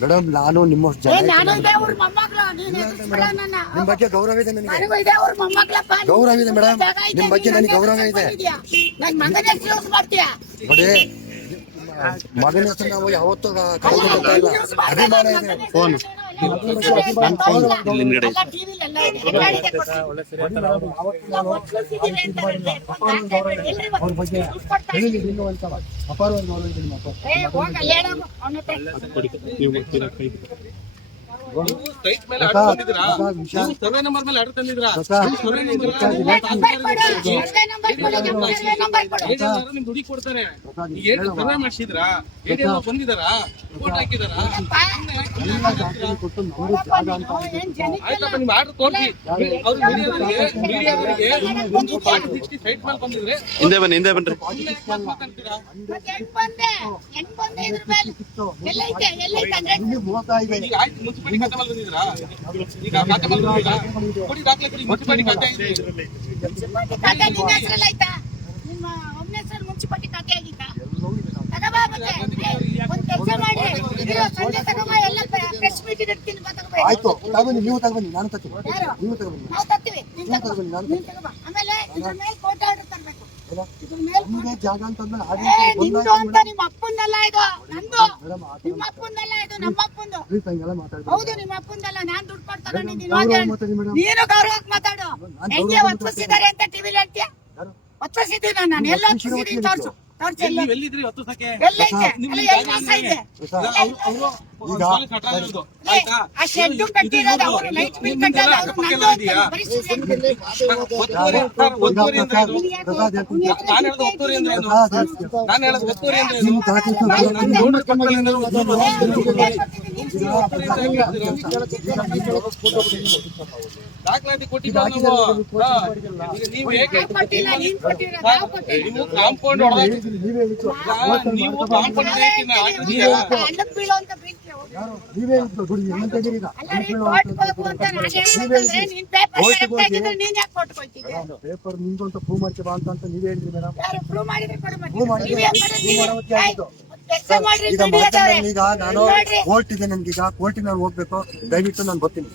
Madam ನಾನು ನಿಮ್ಮಷ್ಟು ಜನ ನಿಮ್ ಬಗ್ಗೆ ಗೌರವ ಇದೆ ನನಗೆ, ಗೌರವ ಇದೆ ಮೇಡಮ್, ನಿಮ್ ಬಗ್ಗೆ ನನಗೆ ಗೌರವ ಇದೆ ನೋಡಿ. ಮಗನ ಹೆಸರು ನಾವು ಯಾವತ್ತೂ ಅಭಿಮಾನ ಇದೆ. ಫೋನ್ ಅಪಾರವಾದ ಗೌರವ ಇದೆ ನಿಮ್ಮ ದುಡಿ ಕೊಡ್ತಾರೆ. ಮಾಡಿಸಿದ್ರಾ ಬಂದಿದಾರ ಆಯ್ತಪ್ಪ, ನಿಮ್ ಆರ್ಡರ್ ತೋರಿಸಿ. ಸೈಟ್ ಮೇಲೆ ಬಂದಿದ್ರೆ ಹಿಂದೆ ಬನ್ನಿ, ಹಿಂದೆ ಬನ್ರಿ. ಮುನ್ಸಿಪಾಲಿಟಿ ಖಾತೆ ಮೇಲೆ ಬಂದಿದ್ರಾ? ಈಗ ಖಾತೆ ಮೇಲೆ ಕೊಡಿ ದಾಖಲೆ ಕೊಡಿ. ಮುನ್ಸಿಪಾಲಿಟಿ ಖಾತೆ ಮುನ್ಸಿಪಾಲಿಟಿ ಖಾತೆ ಆಗಿತ್ತಾ? ಆಯ್ತು, ತಗೊಬನ್ನಿ, ನೀವು ತಗೊಬನ್ನಿ, ನಾನು ತರ್ತೀನಿ, ನೀವು ತಗೊಬನ್ನಿ. ಜಾಗ ಅಂತಂದ್ರೆ ನಿಮ್ಮ ಅಪ್ಪಂದಲ್ಲ ಇದು, ನಂದು. ನಿಮ್ಮ ಅಪ್ಪಂದಲ್ಲ ಇದು, ನಮ್ಮ ಅಪ್ಪಂದು. ಹೌದು, ನಿಮ್ಮ ಅಪ್ಪಂದಲ್ಲ. ನಾನ್ ದುಡ್ಡು ಕೊಟ್ಟು ತಗೊಂಡಿದ್ದೀನಿ. ನೀನು ಗೌರವಕ್ಕೆ ಮಾತಾಡು. ಹೆಂಗೆ ಒತ್ತಿಸಿದ್ದಾರೆ ಅಂತ ಟಿವಿಲಿ ಹೇಳ್ತೀಯ? ಒತ್ತಿಸಿದ್ದೀನಿ ನಾನು, ಎಲ್ಲ ಒತ್ತಿಸಿದ್ದೀನಿ. ತೋರ್ಸು. ಎಲ್ಲಿದ್ರಿ? ಹೊತ್ತು ಸಕೆ ಆ ಶೆಡ್ ಕಟ್ಟಿರೋದು ಅವರು, ಲೈಟ್ ಬಿಲ್ ಕಟ್ಟೋದು ಅವರು. ದಾಖಲಾತಿ ಕೊಟ್ಟಿದ್ದೀವಿ. ನೀವು ಕಾಂಪೌಂಡ್ ಪೇಪರ್ ನಿಂದು ಅಂತ ಪ್ರೂವ್ ಮಾಡ್ತೀವ ಅಂತ ನೀವೇ ಹೇಳಿದ್ರಿ ಮೇಡಮ್. ಈಗ ನಾನು ಕೋರ್ಟ್ ಇದೆ, ನನ್ಗೀಗ ಕೋರ್ಟಿಗೆ ನಾನು ಹೋಗ್ಬೇಕು. ದಯವಿಟ್ಟು ನಾನು ಬರ್ತೀನಿ.